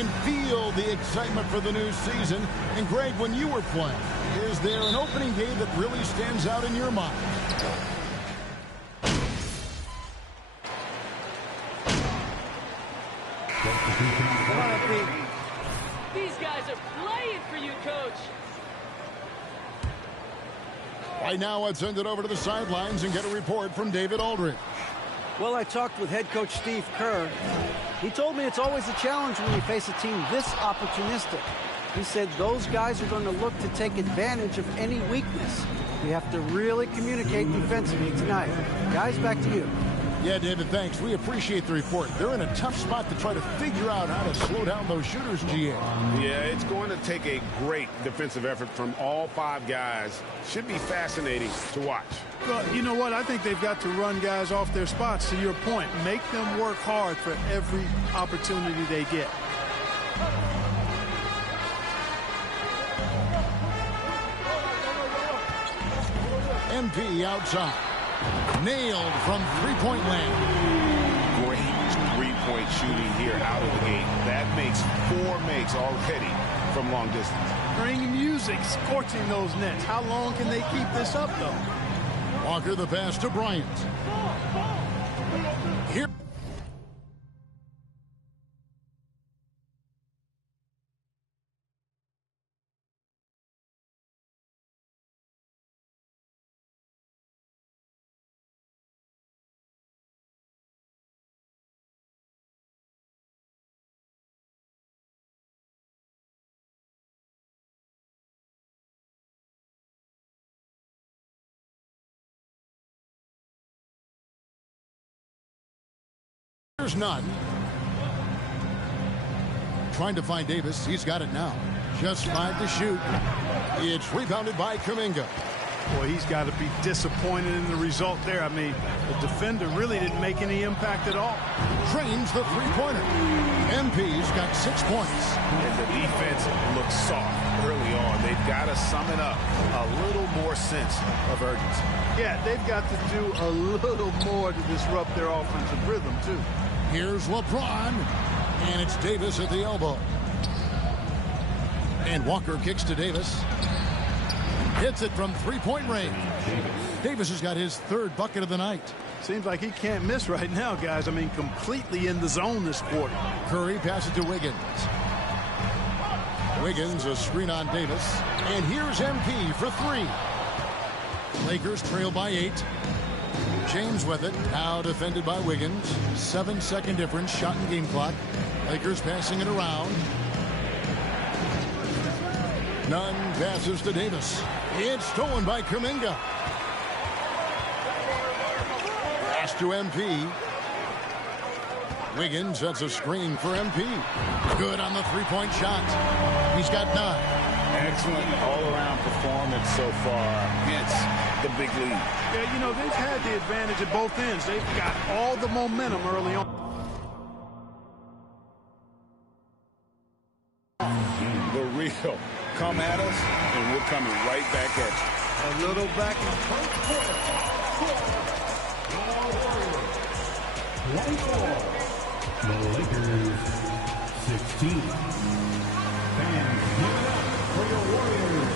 can feel the excitement for the new season. And Greg, when you were playing, is there an opening game that really stands out in your mind? These guys are playing for you, Coach. Right now, let's send it over to the sidelines and get a report from David Aldridge. Well, I talked with head coach Steve Kerr. He told me it's always a challenge when you face a team this opportunistic. He said those guys are going to look to take advantage of any weakness. We have to really communicate defensively tonight. Guys, back to you. Yeah, David, thanks. We appreciate the report. They're in a tough spot to try to figure out how to slow down those shooters, GA. Yeah, it's going to take a great defensive effort from all 5 guys. Should be fascinating to watch. Well, you know what? I think they've got to run guys off their spots, to your point. Make them work hard for every opportunity they get. MP outside. Nailed from three-point land. Great three-point shooting here out of the gate. That makes 4 makes already from long distance. Bring music, scorching those nets. How long can they keep this up, though? Walker the pass to Bryant. Here. There's none. Trying to find Davis. He's got it now. Just 5 to shoot. It's rebounded by Kuminga. Boy, he's got to be disappointed in the result there. I mean, the defender really didn't make any impact at all. Drains the three-pointer. MP's got 6 points. And the defense looks soft early on. They've got to sum it up. A little more sense of urgency. Yeah, they've got to do a little more to disrupt their offensive rhythm, too. Here's LeBron, and it's Davis at the elbow. And Walker kicks to Davis. Hits it from three-point range. Davis has got his 3rd bucket of the night. Seems like he can't miss right now, guys. I mean, completely in the zone this quarter. Curry passes to Wiggins. Wiggins, a screen on Davis. And here's MP for 3. Lakers trail by 8. James with it, now defended by Wiggins. 7-second difference, shot and game clock. Lakers passing it around. Nunn passes to Davis. It's stolen by Kuminga. Pass to MP. Wiggins sets a screen for MP. Good on the three-point shot. He's got 9. Excellent all-around performance so far. Hence the big lead. Yeah, you know, they've had the advantage at both ends. They've got all the momentum early on. The real. Come at us, and we're coming right back at you. A little back and forth. The Lakers 16. Fans, give it up for your Warriors.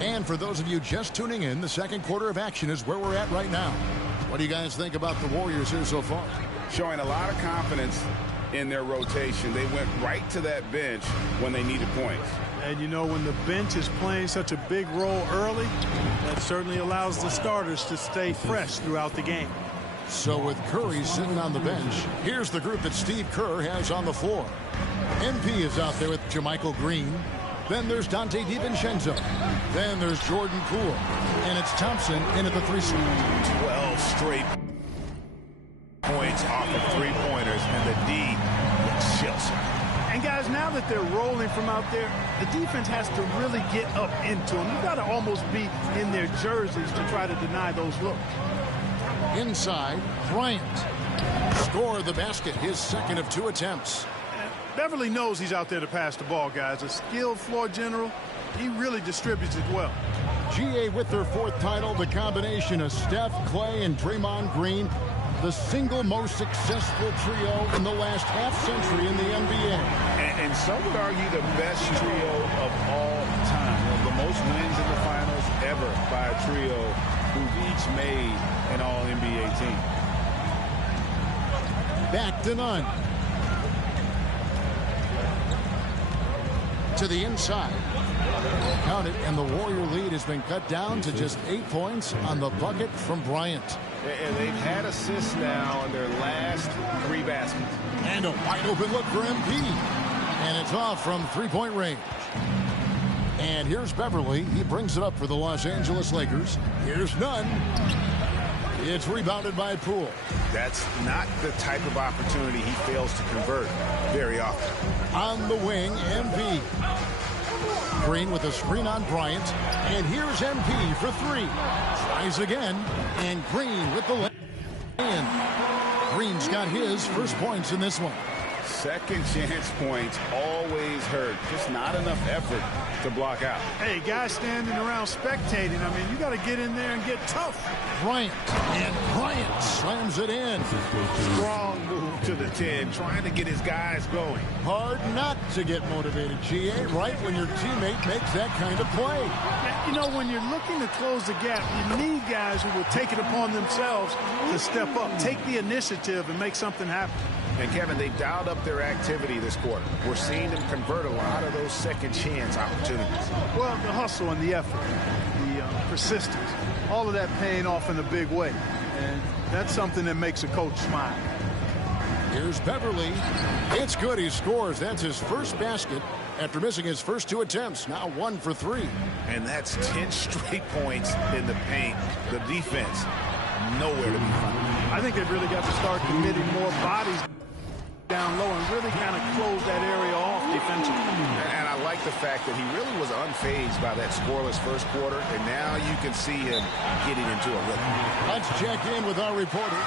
And for those of you just tuning in, the second quarter of action is where we're at right now. What do you guys think about the Warriors here so far? Showing a lot of confidence in their rotation. They went right to that bench when they needed points. And you know, when the bench is playing such a big role early, that certainly allows the starters to stay fresh throughout the game. So with Curry sitting on the bench, here's the group that Steve Kerr has on the floor. MP is out there with JaMychal Green. Then there's Dante DiVincenzo. Then there's Jordan Poole. And it's Thompson in at the 3 spot. 12 straight points off of three-pointers, and the D looks Chelsea. And guys, now that they're rolling from out there, the defense has to really get up into them. You've got to almost be in their jerseys to try to deny those looks. Inside, Bryant scored the basket, his 2nd of 2 attempts. Beverly knows he's out there to pass the ball, guys. A skilled floor general. He really distributes it well. GA with their 4th title, the combination of Steph, Clay, and Draymond Green. the single most successful trio in the last half-century in the NBA. And some would argue the best trio of all time. One of the most wins in the finals ever by a trio who've each made an All-NBA team. Back to none. To the inside. Count it, and the Warrior lead has been cut down to just 8 points on the bucket from Bryant. And they've had assists now on their last 3 baskets. And a wide open look for MP. And it's off from three-point range. And here's Beverly. He brings it up for the Los Angeles Lakers. Here's none. It's rebounded by Poole. That's not the type of opportunity he fails to convert very often. On the wing, MP. Green with a screen on Bryant. And here's MP for 3. Tries again. And Green with the lay-in. Green's got his first points in this one. Second chance points always hurt. Just not enough effort to block out. Hey, guys standing around spectating. I mean, you got to get in there and get tough. Bryant. And Bryant slams it in. Strong move to the 10, trying to get his guys going. Hard not to get motivated, GA, right when your teammate makes that kind of play. You know, when you're looking to close the gap, you need guys who will take it upon themselves to step up, take the initiative, and make something happen. And, Kevin, they dialed up their activity this quarter. We're seeing them convert a lot of those second chance opportunities. Well, the hustle and the effort, the persistence, all of that paying off in a big way. And that's something that makes a coach smile. Here's Beverly. It's good. He scores. That's his first basket after missing his first 2 attempts. Now 1 for 3. And that's 10 straight points in the paint. The defense, nowhere to be found. I think they've really got to start committing more bodies down low and really kind of close that area off defensively. And I like the fact that he really was unfazed by that scoreless first quarter, and now you can see him getting into a rhythm. Let's check in with our reporter.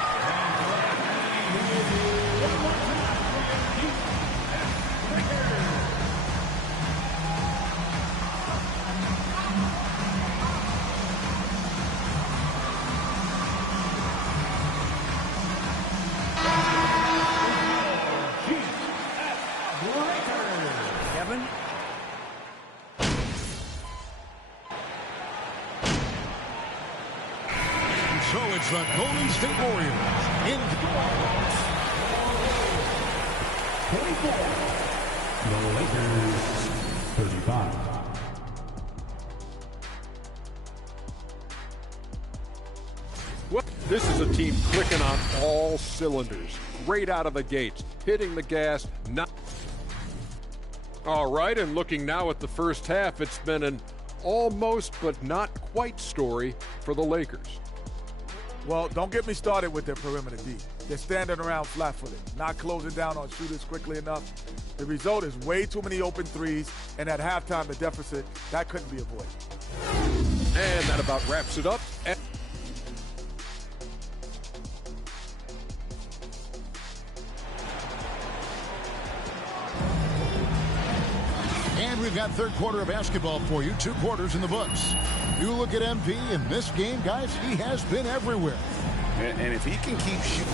So it's the Golden State Warriors in 24. The Lakers 35. Well, this is a team clicking on all cylinders, right out of the gates, hitting the gas. Not all right, and looking now at the first half, it's been an almost but not quite story for the Lakers. Well, don't get me started with their perimeter D. They're standing around flat-footed, not closing down on shooters quickly enough. The result is way too many open threes, and at halftime, the deficit, that couldn't be avoided. And that about wraps it up. And we've got third quarter of basketball for you. 2 quarters in the books. You look at MP in this game, guys, he has been everywhere. And if he can keep shooting.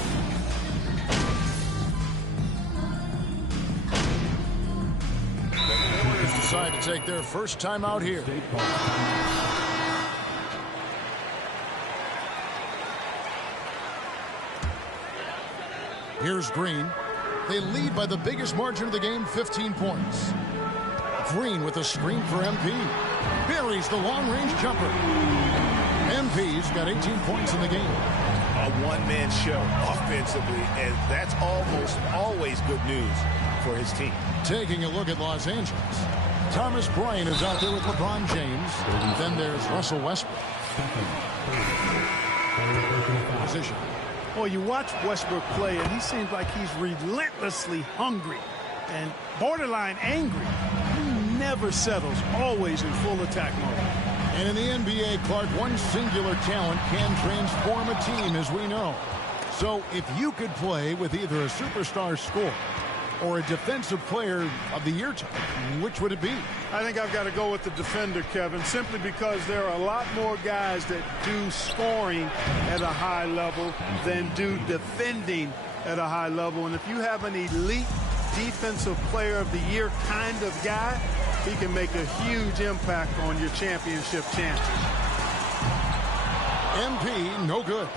The Warriors decide to take their first time out here. Here's Green. They lead by the biggest margin of the game, 15 points. Green with a screen for MP. Buries the long-range jumper. MP's got 18 points in the game. A one-man show offensively, and that's almost always good news for his team. Taking a look at Los Angeles. Thomas Bryant is out there with LeBron James. Then there's Russell Westbrook. Position. Well, you watch Westbrook play, and he seems like he's relentlessly hungry and borderline angry. He never settles, always in full attack mode. And in the NBA, Clark, one singular talent can transform a team, as we know. So if you could play with either a superstar scorer or a Defensive Player of the Year type, which would it be? I think I've got to go with the defender, Kevin, simply because there are a lot more guys that do scoring at a high level than do defending at a high level. And if you have an elite Defensive Player of the Year kind of guy, he can make a huge impact on your championship chances. MP, no good.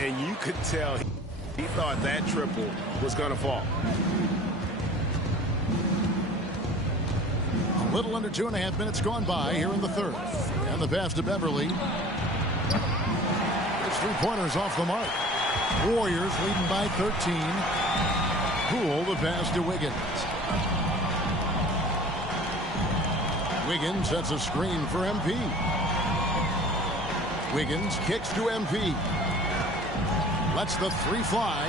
And you could tell he thought that triple was going to fall. A little under 2.5 minutes gone by here in the third. And the pass to Beverly. It's 3-pointers off the mark. Warriors leading by 13. Poole the pass to Wiggins. Wiggins sets a screen for MP. Wiggins kicks to MP. Lets the three fly.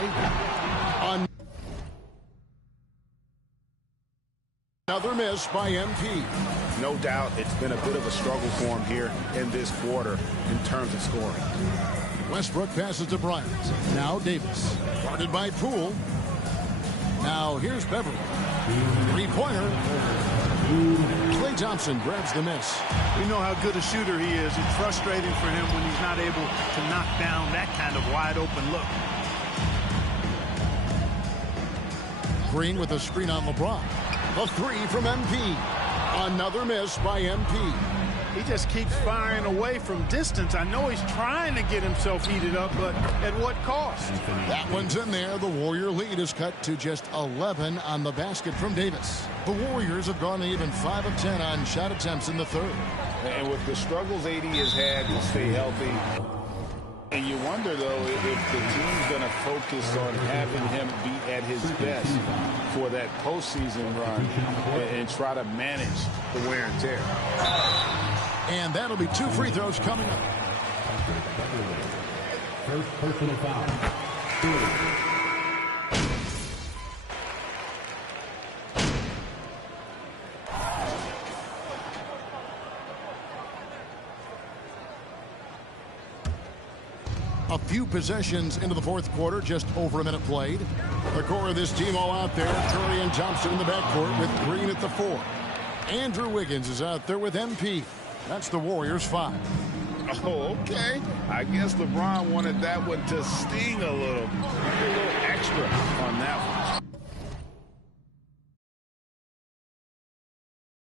Another miss by MP. No doubt it's been a bit of a struggle for him here in this quarter in terms of scoring. Westbrook passes to Bryant. Now Davis. Guarded by Poole. Now here's Beverly. Three-pointer. Klay Thompson grabs the miss. We know how good a shooter he is. It's frustrating for him when he's not able to knock down that kind of wide-open look. Green with a screen on LeBron. The three from MP. Another miss by MP. He just keeps firing away from distance. I know he's trying to get himself heated up, but at what cost? That one's in there. The Warrior lead is cut to just 11 on the basket from Davis. The Warriors have gone even 5 of 10 on shot attempts in the third. And with the struggles AD has had to stay healthy, and you wonder, though, if the team's going to focus on having him be at his best for that postseason run and try to manage the wear and tear. And that'll be 2 free throws coming up. First personal foul. A few possessions into the fourth quarter, just over a minute played. The core of this team all out there. Curry and Thompson in the backcourt with Green at the 4. Andrew Wiggins is out there with MP. That's the Warriors' 5. Oh, okay. I guess LeBron wanted that one to sting a little extra on that one.